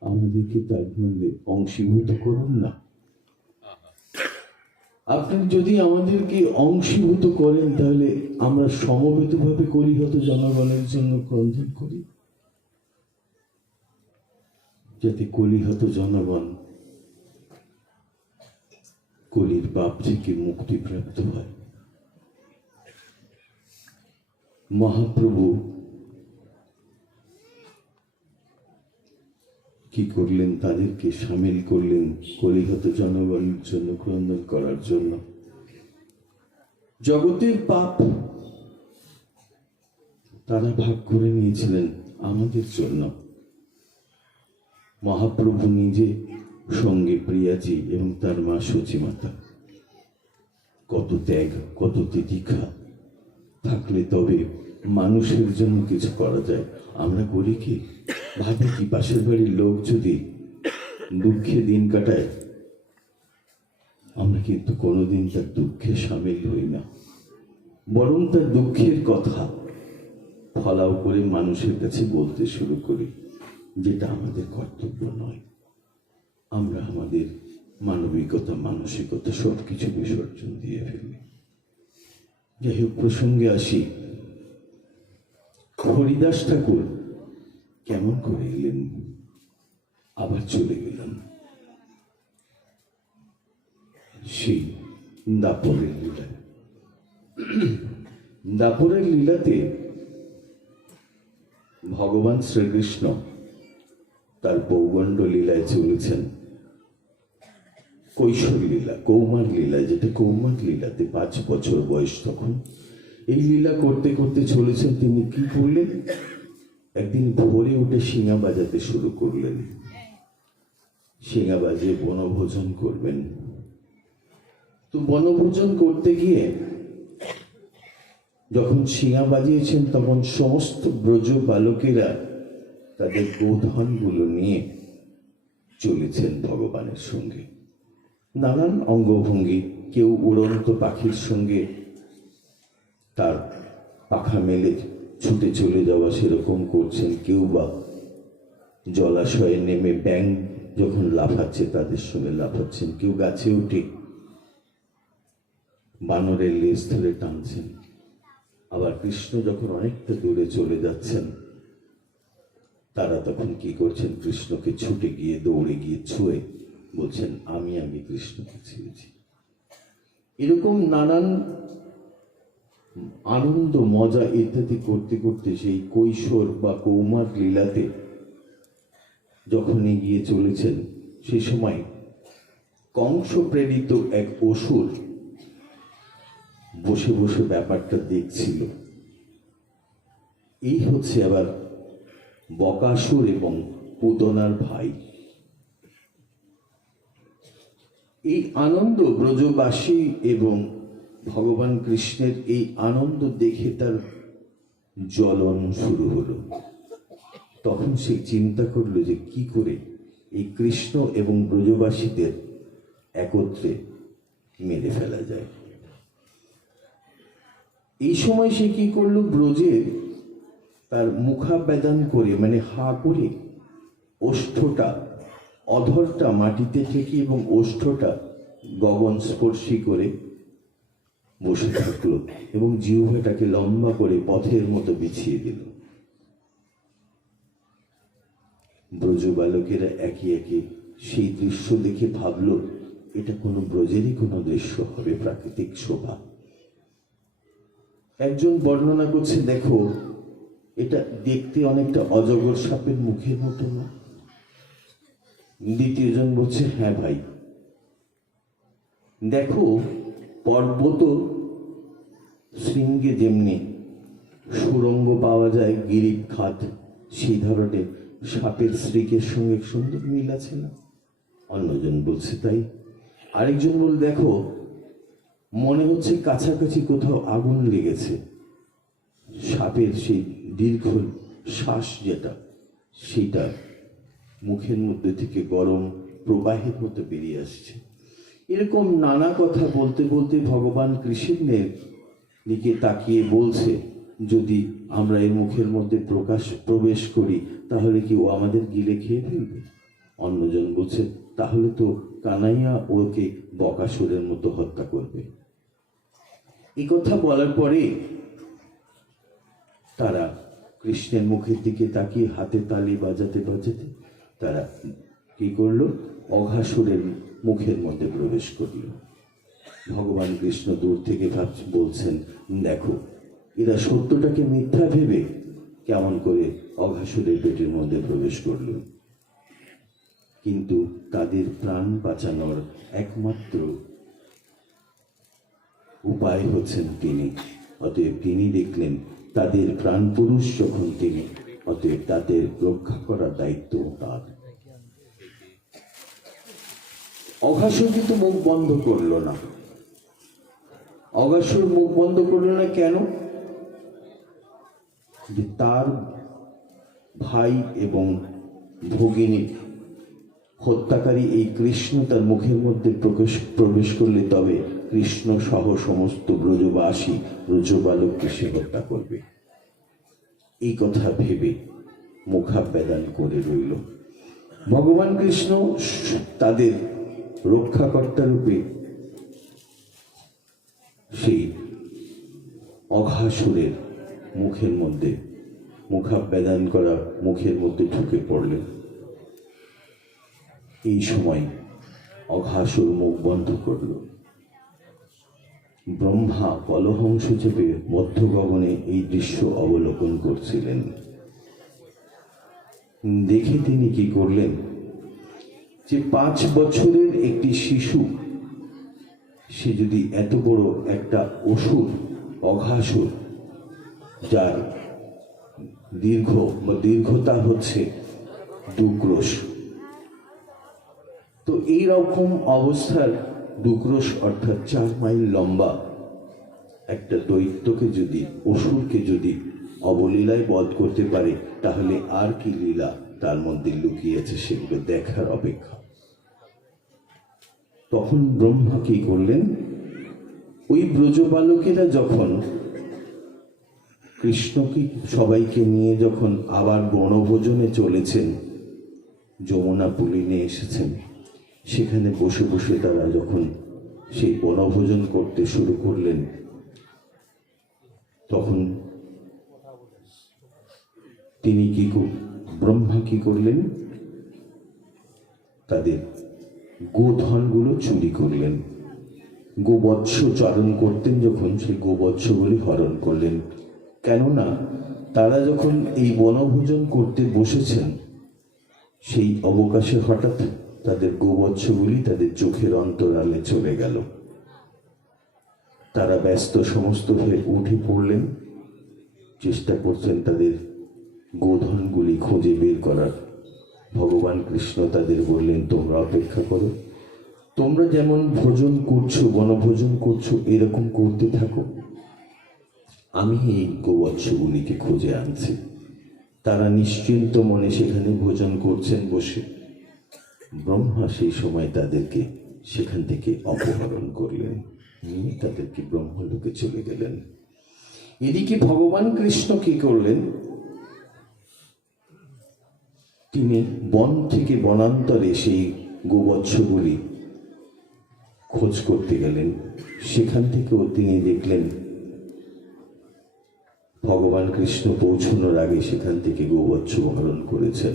আমাদেরকে তার মধ্যে অংশীভূত করুন না। আপনি যদি আমাদেরকে অংশীভূত করেন তাহলে আমরা সমবেতভাবে কলিহত জনগণের জন্য ক্রন্দন করি। যাতে কলিহত জনগণ কলির বাপ থেকে মুক্তিপ্রাপ্ত হয়। মহাপ্রভু কি করলেন, তাদেরকে সামিল করলেন কলিহত জনগণের জন্য, ক্রন্দন করার জন্য? জগতের পাপ তারা ভাগ করে নিয়েছিলেন আমাদের জন্য। মহাপ্রভু নিজে সঙ্গে প্রিয়াজি এবং তার মা সচিমাতা। কত ত্যাগ, কত তিতিক্ষা থাকলে তবে মানুষের জন্য কিছু করা যায়। আমরা করি কি? ভাবি কি পাশের বাড়ির লোক যদি দুঃখে দিন কাটায়, আমরা কিন্তু কোনোদিন তার দুঃখে সামিল হই না। বরং তার দুঃখের কথা ফলাও করে মানুষের কাছে বলতে শুরু করি, যেটা আমাদের কর্তব্য নয়। আমরা আমাদের মানবিকতা, মানসিকতা সব কিছু বিসর্জন দিয়ে ফেলি। যাই হোক, প্রসঙ্গে আসি। হরিদাস ঠাকুর কেমন করে এলেন? আবার চলে গেলেন সেই দাপরের লীলায়। দাপরের লীলাতে ভগবান শ্রীকৃষ্ণ তার পৌগণ্ড লীলায় চলেছেন। কৈশোর লীলা, কৌমার লীলা, যেটা কৌমার লীলাতে পাঁচ বছর বয়স তখন। এই লীলা করতে করতে চলেছেন তিনি। কি করলেন? একদিন ভোরে উঠে শিঙা বাজাতে শুরু করলেন। শিঙা বাজিয়ে, বনভোজন করবেন? তো বনভোজন করতে গিয়ে যখন শিঙা বাজিয়েছেন, তখন সমস্ত ব্রজ বালকেরা তাদের গোধনগুলো নিয়ে চলেছেন ভগবানের সঙ্গে। নানান অঙ্গভঙ্গি, কেউ উড়ন্ত পাখির সঙ্গে তার পাখা মেলে ছুটে চলে যাওয়া সেরকম করছেন কেউ বা। জলাশয়ে নেমে ব্যাং যখন লাফাচ্ছে, তাদের সঙ্গে লাফাচ্ছেন কেউ, গাছে উঠে বানরের লেজ ধরে টানছেন। আবার কৃষ্ণ যখন অনেকটা দূরে চলে যাচ্ছেন, তারা তখন কি করছেন? কৃষ্ণকে ছুটে গিয়ে দৌড়ে গিয়ে ছুঁয়ে বলছেন, আমি আমি কৃষ্ণকে ছেড়েছি। এরকম নানান আনন্দ, মজা ইত্যাদি করতে করতে সেই কৈশোর বা কৌমার লীলাতে যখন এগিয়ে চলেছেন, সে সময় কংস প্রেরিত এক অসুর বসে বসে ব্যাপারটা দেখছিল। এই হচ্ছে আবার বকাসুর এবং পুতনার ভাই। এই আনন্দ ব্রজবাসী এবং ভগবান কৃষ্ণের এই আনন্দ দেখে তার জ্বলন শুরু হলো। তখন সে চিন্তা করল যে কি করে এই কৃষ্ণ এবং ব্রজবাসীদের একত্রে মেরে ফেলা যায়। এই সময় সে কি করল? ব্রজে তার মুখাবেদন করে মানে হা করে ওষ্ঠটা, অধরটা মাটিতে থেকে এবং ওষ্ঠটা গগন স্পর্শী করে বসে থাকল এবং জিহ্বাটাকে লম্বা করে পথের মতো বিছিয়ে দিল। ব্রজ বালকেরা একে একে সেই দৃশ্য দেখে ভাবলো, এটা কোনো ব্রজেরই কোনো দৃশ্য হবে, প্রাকৃতিক শোভা। একজন বর্ণনা করছে, দেখো, এটা দেখতে অনেকটা অজগর সাপের মুখের মতো না? দ্বিতীয়জন বলছে হ্যাঁ ভাই। দেখো পর্বত শৃঙ্গে যেমনি সুরঙ্গ পাওয়া যায় গিরিপ খাত সেই ধরনের সাপের স্ত্রীকের সঙ্গে সুন্দর মিল আছে না? অন্যজন বলছে তাই। আরেকজন বল, দেখো, মনে হচ্ছে কাছাকাছি কোথাও আগুন লেগেছে। সাপের সেই দীর্ঘ শ্বাস যেটা, সেটা মুখের মধ্যে থেকে গরম প্রবাহের মতো বেরিয়ে আসছে। এরকম নানা কথা বলতে বলতে ভগবান কৃষ্ণের দিকে তাকিয়ে বলছে, যদি আমরা এর মুখের মধ্যে প্রকাশ, প্রবেশ করি, তাহলে কি ও আমাদের গিলে খেয়ে ফেলবে? অন্যজন বলছে, তাহলে তো কানাইয়া ওকে বকাসুরের মতো হত্যা করবে। এই কথা বলার পরে তারা কৃষ্ণের মুখের দিকে তাকিয়ে হাতে তালি বাজাতে বাজাতে তারা কি করল? অঘাসুরের মুখের মধ্যে প্রবেশ করল। ভগবান কৃষ্ণ দূর থেকে ভাবছে বলছেন, দেখো, এরা সত্যটাকে মিথ্যা ভেবে কেমন করে অঘাসুরের পেটের মধ্যে প্রবেশ করল। কিন্তু তাদের প্রাণ বাঁচানোর একমাত্র উপায় হচ্ছেন তিনি। অতএব তিনি দেখলেন, তাদের প্রাণ পুরুষ যখন তিনি, অতএব তাদের রক্ষা করার দায়িত্ব তার। অঘাসুর কিন্তু মুখ বন্ধ করল না। অগাসুর মুখ বন্ধ করল না কেন? যে তার ভাই এবং ভগিনী হত্যাকারী এই কৃষ্ণ তার মুখের মধ্যে প্রবেশ প্রবেশ করলে তবে কৃষ্ণ সহ সমস্ত ব্রজবাসী ব্রজবালককে সে হত্যা করবে। এই কথা ভেবে মুখাবেদান করে রইল। ভগবান কৃষ্ণ তাদের রক্ষাকর্তা রূপে সেই অঘাসুরের মুখের মধ্যে মুখাবেদান করা মুখের মধ্যে ঢুকে পড়লেন। এই সময় অঘাসুর মুখ বন্ধ করল। ব্রহ্মা কলহংস চেপে মধ্য গগনে এই দৃশ্য অবলোকন করছিলেন। দেখে তিনি কি করলেন? যে পাঁচ বছরের একটি শিশু, সে যদি এত বড় একটা অসুর, অঘাসুর, যার দীর্ঘ বা দীর্ঘতা হচ্ছে ডুক্রোশ তো এই রকম অবস্থার ডুক্রোশ অর্থাৎ চার মাইল লম্বা একটা দৈত্যকে যদি, অসুরকে যদি অবলীলায় বধ করতে পারে, তাহলে আর কি লীলা? তার মধ্যে লুকিয়েছে সেগুলো দেখার অপেক্ষা। তখন ব্রহ্মা কি করলেন? ওই ব্রজবালকেরা যখন কৃষ্ণকে সবাইকে নিয়ে যখন আবার বনভোজনে চলেছেন, যমুনা পুলিনে এসেছেন, সেখানে বসে বসে তারা যখন সেই বনভোজন করতে শুরু করলেন, তখন তিনি কি ব্রহ্মা কি করলেন? তাদের গোধনগুলো চুরি করলেন। গোবৎস চারণ করতেন যখন, সেই গোবৎসগুলি হরণ করলেন। কেননা, তারা যখন এই বনভোজন করতে বসেছেন, সেই অবকাশে হঠাৎ তাদের গোবৎসগুলি তাদের চোখের অন্তরালে চলে গেল। তারা ব্যস্ত সমস্ত হয়ে উঠে পড়লেন। চেষ্টা করছেন তাদের গোধনগুলি খুঁজে বের করার। ভগবান কৃষ্ণ তাদের বললেন, তোমরা অপেক্ষা করো। তোমরা যেমন ভোজন করছ, বনভোজন করছ, এরকম করতে থাকো। আমি এই গোবৎসগুলিকে খুঁজে আনছি। তারা নিশ্চিন্ত মনে সেখানে ভোজন করছেন বসে। ব্রহ্মা সেই সময় তাদেরকে সেখান থেকে অপহরণ করলেন। নিয়ে তাদেরকে ব্রহ্মলোকে চলে গেলেন। এদিকে ভগবান কৃষ্ণ কি করলেন? তিনি বন থেকে বনান্তরে সেই গোবৎসগুলি খোঁজ করতে গেলেন। সেখান থেকেও তিনি দেখলেন, ভগবান কৃষ্ণ পৌঁছানোর আগে সেখান থেকে গোবৎস হরণ করেছেন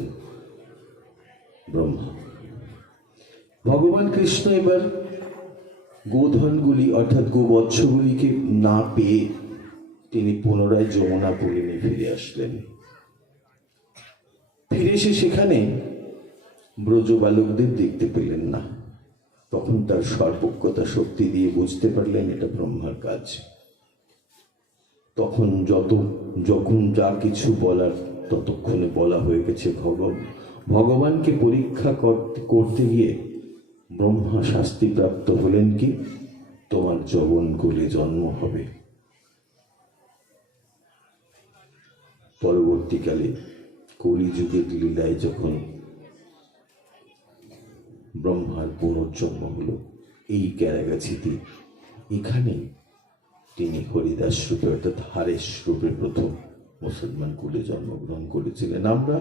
ব্রহ্মা। ভগবান কৃষ্ণ এবার গোধনগুলি অর্থাৎ গোবৎসগুলিকে না পেয়ে তিনি পুনরায় যমুনা পুলিনে ফিরে আসলেন। ফিরে এসে সেখানে ব্রজবালকদের দেখতে পেলেন না। তখন তার সর্বজ্ঞতা শক্তি দিয়ে বুঝতে পারলেন এটা ব্রহ্মার কাজ। তখন যত, যখন যা কিছু বলার ততক্ষণে বলা হয়ে গেছে, ভগব, ভগবানকে পরীক্ষা করতে- গিয়ে ব্রহ্মা শাস্তিপ্রাপ্ত হলেন কি? তোমার যবন কুলে জন্ম হবে। পরবর্তীকালে কলিযুগের লীলায় যখন ব্রহ্মার পুনর্জন্ম হলো এই ক্যারাগাছিতে এখানে তিনি হরিদাস রূপে, অর্থাৎ হারেশ রূপে প্রথম মুসলমান কুলে জন্মগ্রহণ করেছিলেন। আমরা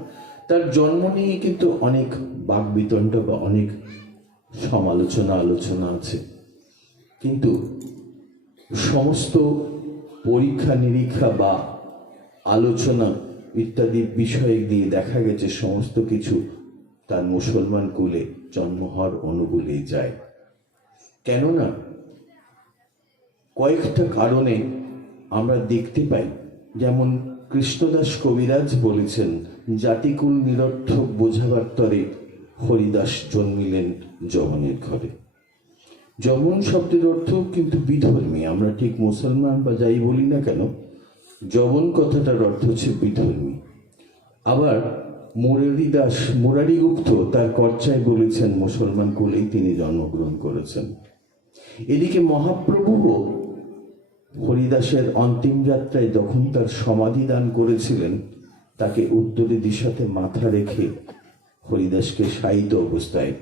তার জন্ম নিয়ে কিন্তু অনেক বাকবিতণ্ড বা অনেক সমালোচনা আলোচনা আছে। কিন্তু সমস্ত পরীক্ষা নিরীক্ষা বা আলোচনা ইত্যাদি বিষয়ে দিয়ে দেখা গেছে, সমস্ত কিছু তার মুসলমান কুলে জন্ম হওয়ার অনুকূলেই যায়। কেননা, কয়েকটা কারণে আমরা দেখতে পাই, যেমন কৃষ্ণদাস কবিরাজ বলেছেন, জাতিকুল নিরর্থক বোঝাবার তরে হরিদাস জন্মিলেন যমনের ঘরে। যমন শব্দের অর্থ কিন্তু বিধর্মী, আমরা ঠিক মুসলমান বা যাই বলি না কেন যমন কথাটার অর্থ হচ্ছে বিধর্মী। আবার মুরারি দাস মুরারি গুপ্ত তার কর্চায় বলেছেন, মুসলমান কুলেই তিনি জন্মগ্রহণ করেছেন। এদিকে মহাপ্রভুও হরিদাসের অন্তিম যাত্রায় যখন তার সমাধি দান করেছিলেন, তাকে উত্তরে দিশাতে মাথা রেখে হরিদাসকে শায়িত অবস্থায়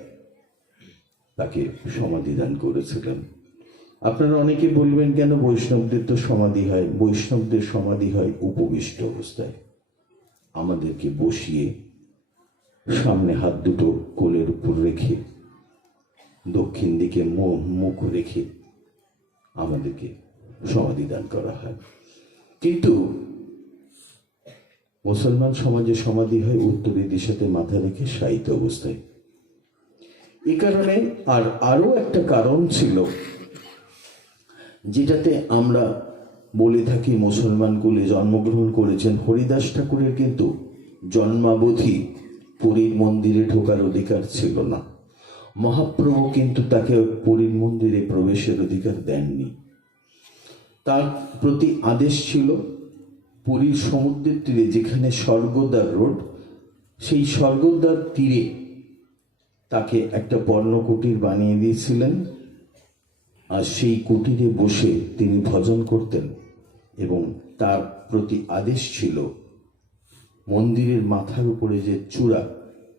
তাকে সমাধি দান করেছিলেন। আপনারা অনেকে বলবেন, কেন বৈষ্ণবদের তো সমাধি হয়? বৈষ্ণবদের সমাধি হয় উপবিষ্ট অবস্থায়। আমাদেরকে বসিয়ে সামনে হাত দুটো কোলের উপর রেখে, দক্ষিণ দিকে মুখ রেখে আমাদেরকে সমাধি দান করা হয়। কিন্তু মুসলমান সমাজে সমাধি হয় উত্তরের দিশাতে মাথা রেখে শায়িত অবস্থায়। এ কারণে আর আরও একটা কারণ ছিল যেটাতে আমরা বলে থাকি মুসলমান কুলে জন্মগ্রহণ করেছেন হরিদাস ঠাকুরের কিন্তু জন্মাবধি পুরীর মন্দিরে ঢোকার অধিকার ছিল না। মহাপ্রভু কিন্তু তাকে পুরীর মন্দিরে প্রবেশের অধিকার দেননি। তার প্রতি আদেশ ছিল, পুরীর সমুদ্রের তীরে যেখানে স্বর্গদ্বার রোড, সেই স্বর্গদ্বার তীরে তাকে একটা পর্ণকুটির বানিয়ে দিয়েছিলেন। আর সেই কুটিরে বসে তিনি ভজন করতেন এবং তার প্রতি আদেশ ছিল, মন্দিরের মাথার উপরে যে চূড়া,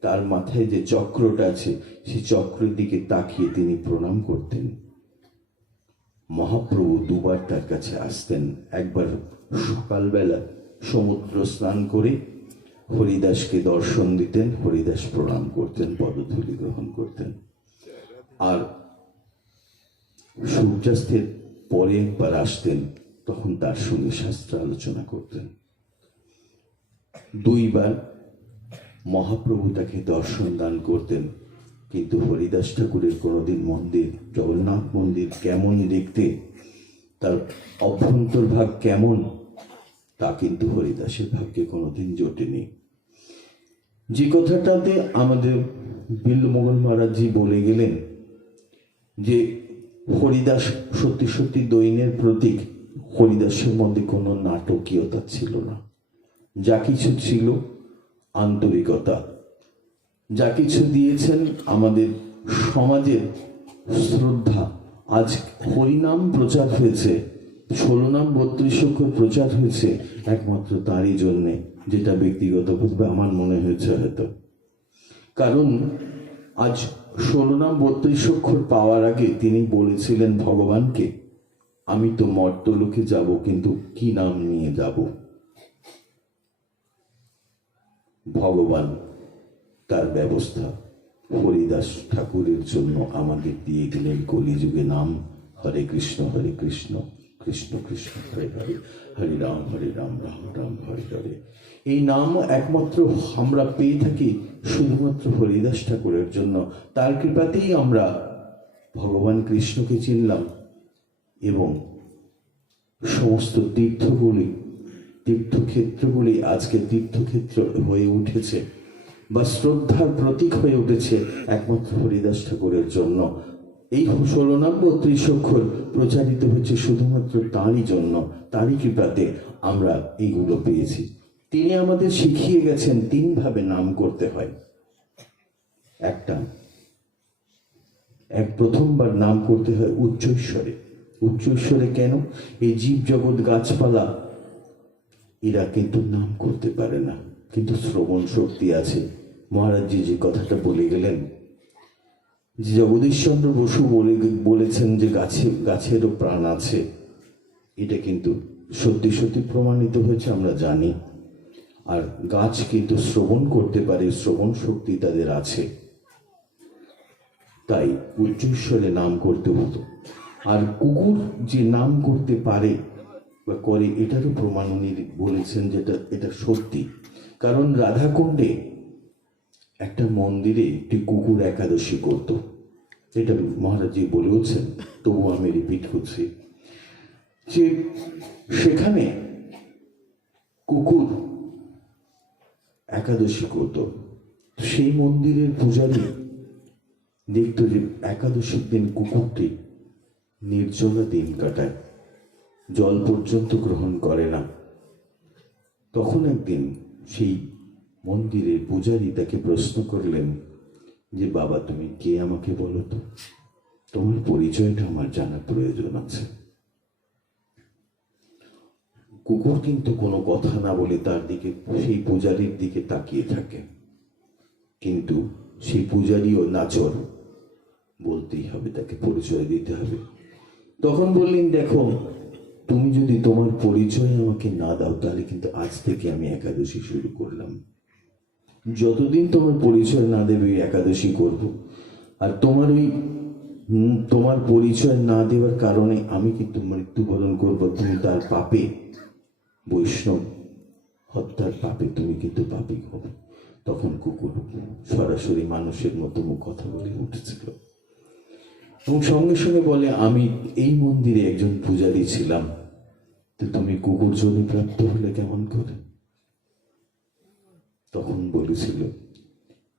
তার মাথায় যে চক্রটা আছে সেই চক্রের দিকে তাকিয়ে তিনি প্রণাম করতেন। মহাপ্রভু দুবার তার কাছে আসতেন। একবার সকালবেলা সমুদ্র স্নান করে হরিদাসকে দর্শন দিতেন, হরিদাস প্রণাম করতেন, পদধূলি গ্রহণ করতেন। আর সূর্যাস্তের পরে একবার আসতেন, তখন তার সঙ্গে শাস্ত্র আলোচনা করতেন। দুইবার মহাপ্রভু তাকে দর্শন দান করতেন, কিন্তু হরিদাস ঠাকুরের কোনোদিন মন্দির, জগন্নাথ মন্দির কেমন দেখতে, তার অভ্যন্তর ভাগ কেমন, তা কিন্তু হরিদাসের ভাগ্যে কোনোদিন জোটেনি। যে কথাটাতে আমাদের বিল্লমোহন মহারাজজি বলে গেলেন যে হরিদাস সত্যি সত্যি দৈনের প্রতীক। হরিদাসের মধ্যে কোনো নাটকীয়তা ছিল না। যা কিছু ছিল আন্তরিকতা। যা কিছু দিয়েছেন আমাদের সমাজের শ্রদ্ধা। আজ হরিনাম প্রচার হয়েছে, ষোলো নাম বত্রিশ অক্ষর প্রচার হয়েছে, একমাত্র তারই জন্যে, যেটা ব্যক্তিগতভাবে আমার মনে হয়েছে হয়তো। কারণ আজ ষোলো নাম বত্রিশ অক্ষর পাওয়ার আগে তিনি বলেছিলেন, ভগবানকে, আমি তো মর্তলোকে যাব, কিন্তু কি নাম নিয়ে যাব? ভগবান তার ব্যবস্থা হরিদাস ঠাকুরের জন্য আমাদের দিয়ে গেলেন কলিযুগে নাম, হরে কৃষ্ণ হরে কৃষ্ণ। কৃষ্ণ কৃষ্ণ, হরে হরে হরে রাম হরে রাম রাম রাম, হরে হরে। এই নাম একমাত্র আমরা পেয়ে থাকি শুধুমাত্র হরিদাস ঠাকুরের জন্য। তার কৃপাতেই আমরা ভগবান কৃষ্ণকে চিনলাম এবং সমস্ত তীর্থগুলি, তীর্থক্ষেত্রগুলি আজকে তীর্থক্ষেত্র হয়ে উঠেছে বা শ্রদ্ধার প্রতীক হয়ে উঠেছে একমাত্র হরিদাস ঠাকুরের জন্য। এই ষোলো নম্বর ত্রিশক্ষর প্রচারিত হচ্ছে শুধুমাত্র তারই জন্য, তারই কৃপাতে আমরা এইগুলো পেয়েছি। তিনি আমাদের শিখিয়ে গেছেন তিনভাবে নাম করতে হয়। একটা, এক প্রথমবার নাম করতে হয় উচ্চৈশ্বরে। উচ্চৈশ্বরে কেন? এই জীব জগৎ গাছপালা, এরা কিন্তু নাম করতে পারে না। কিন্তু শ্রবণ শক্তি আছে। মহারাজজি যে কথাটা বলে গেলেন জগদীশচন্দ্র বসু বলে বলেছেন যে গাছে, গাছেরও প্রাণ আছে। এটা কিন্তু সত্যি সত্যি প্রমাণিত হয়েছে, আমরা জানি। আর গাছ কিন্তু শ্রবণ করতে পারে, শ্রবণ শক্তি তাদের আছে। তাই উচ্চস্বরে নাম করতে হতো। আর কুকুর যে নাম করতে পারে বা করে, এটারও প্রমাণ উনি বলেছেন যেটা এটা সত্যি। কারণ রাধাকুণ্ডে একটা মন্দিরে একটি কুকুর একাদশী করত। এটা মহারাজজি বলেওছেন তবু আমি রিপিট করছি। যে সেখানে কুকুর একাদশী করত। সেই মন্দিরের পূজারী দেখতো যে একাদশীর দিন কুকুরটি নির্জলা দিন কাটায়। জল পর্যন্ত গ্রহণ করে না। তখন একদিন সেই মন্দিরের পূজারী তাকে প্রশ্ন করলেন, যে বাবা, তুমি কে আমাকে বলো তো? তোমার পরিচয়টা আমার জানার প্রয়োজন আছে। কুকুর কিন্তু কোনো কথা না বলে তার দিকে, সেই পূজারীর দিকে তাকিয়ে থাকে। কিন্তু সেই পূজারীও নাচর, বলতেই হবে, তাকে পরিচয় দিতে হবে। তখন বললেন, দেখো, তুমি যদি তোমার পরিচয় আমাকে না দাও, তাহলে কিন্তু আজ থেকে আমি একাদশী শুরু করলাম। যতদিন তোমার পরিচয় না দেবে একাদশী করব। আর তোমার ওই তোমার পরিচয় না দেওয়ার কারণে আমি কিন্তু মৃত্যুবরণ করব তুমি তার পাপে। বৈষ্ণব, হত্যার পাপে তুমি কিন্তু পাপী হবে। তখন কুকুর সরাসরি মানুষের মতো কথা বলে উঠেছিল। এবং সঙ্গে সঙ্গে বলে, আমি এই মন্দিরে একজন পূজারী ছিলাম। তো তুমি কুকুর জনি প্রাপ্ত হলে কেমন করে? তখন বলেছিল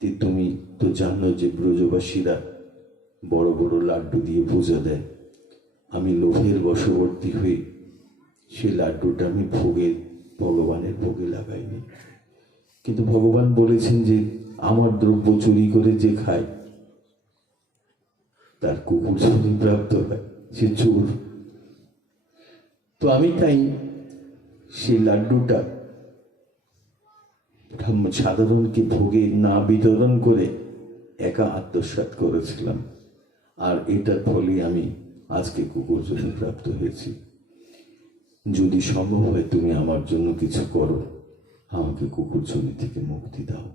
যে তুমি তো জানো যে ব্রজবাসীরা বড় বড় লাড্ডু দিয়ে পূজা দেয়। আমি লোভের বশবর্তী হয়ে সেই লাড্ডুটা আমি ভোগের, ভগবানের ভোগে লাগাইনি। কিন্তু ভগবান বলেছেন যে, আমার দ্রব্য চুরি করে যে খায়, তার কুকুর চুরি প্রাপ্ত হয়, সে চোর। তো আমি তাই সেই লাড্ডুটা সাধারণকে ভোগে না বিতরণ করে একা আত্মসাৎ করেছিলাম। আর এটার ফলে আমি আজকে কুকুর জন্য প্রাপ্ত হয়েছি। যদি সম্ভব হয় তুমি আমার জন্য কিছু করো, আমাকে কুকুর জমি থেকে মুক্তি দাও।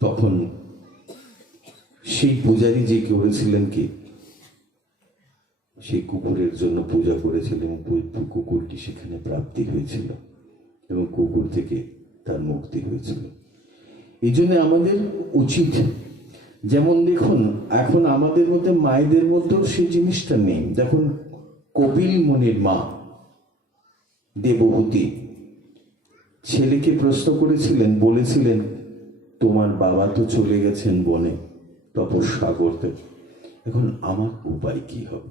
তখন সেই পূজারী যে করেছিলেন কি? সেই কুকুরের জন্য পূজা করেছিলেন, কুকুরটি সেখানে প্রাপ্তি হয়েছিল। এবং কুকুর থেকে তার মুক্তি হয়েছিল। এই জন্য আমাদের উচিত, যেমন দেখুন, এখন আমাদের মধ্যে মায়েদের মধ্যেও সেই জিনিসটা নেই। দেখুন, কপিল মুনির মা, দেবহূতি, ছেলেকে প্রশ্ন করেছিলেন, বলেছিলেন, তোমার বাবা তো চলে গেছেন বনে তপস্যা করতে এখন আমার উপায় কি হবে?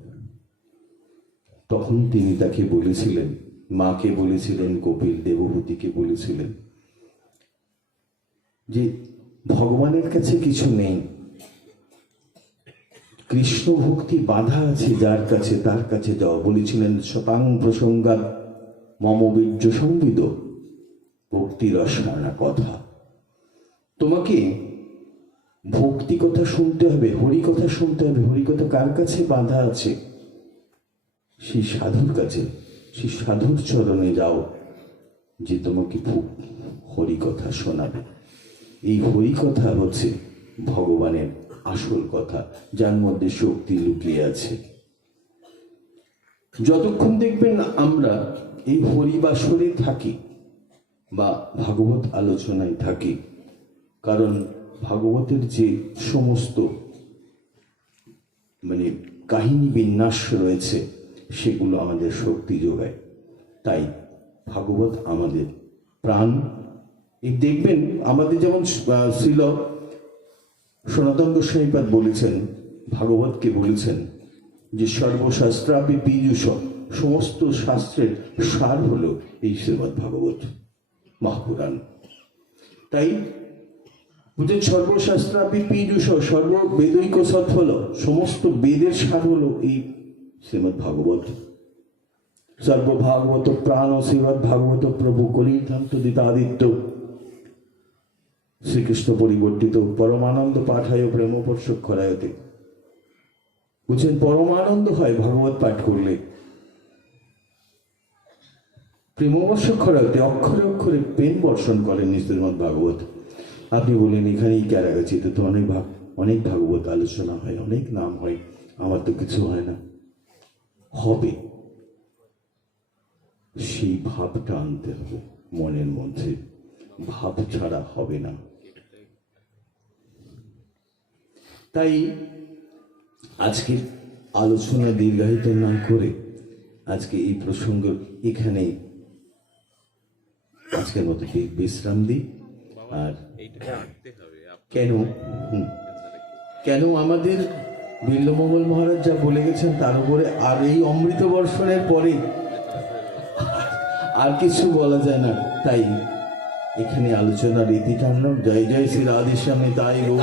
তখন তিনি তাকে বলেছিলেন মাকে বলেছিলেন, কপিল দেবভূতিকে বলেছিলেন যে, ভগবানের কাছে কিছু নেই। কৃষ্ণ ভক্তি বাধা আছে যার কাছে, তার কাছে যাওয়া বলেছিলেন শতাং প্রসঙ্গা মমবীর্য সংবিদ ভক্তি রসায়না কথা। তোমাকে ভক্তি কথা শুনতে হবে, হরি কথা শুনতে হবে। হরি কথা কার কাছে বাধা আছে? সেই সাধুর কাছে। সেই সাধুর চরণে যাও, যে তোমাকে খুব হরি কথা শোনাবে। এই হরি কথা হচ্ছে ভগবানের আসল কথা, যার মধ্যে শক্তি লুকিয়ে আছে। যতক্ষণ দেখবেন আমরা এই হরিবাসরে থাকি বা ভাগবত আলোচনায় থাকি, কারণ ভাগবতের যে সমস্ত মানে কাহিনী বিন্যাস রয়েছে সেগুলো আমাদের শক্তি যোগায়। তাই ভাগবত আমাদের প্রাণ। এই দেখবেন, আমাদের যেমন শ্রীল সনাতন গোস্বামীপাদ বলেছেন, ভাগবতকে বলেছেন, যে সর্বশাস্ত্রাপি পীযুষ, সমস্ত শাস্ত্রের সার হলো এই শ্রীমৎ ভাগবত মহাপুরাণ। তাই বুঝলেন, সর্বশাস্ত্রাপি পীযুষ সর্ব বেদৈক সৎফল সমস্ত বেদের সার হলো এই শ্রীমৎ ভাগবত সর্বভাগবত প্রাণ শ্রীমৎ ভাগবত প্রভু কলিধান্ত দিতাদিত্য শ্রীকৃষ্ণ পরিবর্তিত পরমানন্দ পাঠায় প্রেমপর্শ করায়তে বুঝছেন পরমানন্দ হয় ভাগবত পাঠ করলে। প্রেমবর্ষক্ষরাতে অক্ষরে অক্ষরে প্রেম বর্ষণ করেন শ্রীমদ ভাগবত আপনি বলেন এখানেই ক্যারাগাছিতে তো অনেক ভাগ, অনেক ভাগবত আলোচনা হয়, অনেক নাম হয়। আমার তো কিছু হয় না। হবে। সেই ভাবটা আনতে হবে মনের মধ্যে। ভাব ছাড়া হবে না। তাই আজকে আলোচনা দীর্ঘায়িত না করে আজকে এই প্রসঙ্গ এখানে আজকের মতো বিশ্রাম দিই। আর কেন? হুম, কেন আমাদের বিল্লমঙ্গল মহারাজ যা বলে গেছেন তার উপরে আর এই অমৃত বর্ষণের পরে আর কিছু বলা যায় না তাই এখানে আলোচনার রীতি টানলাম জয় জয় শ্রী রাধেশ্যামী তাই বল।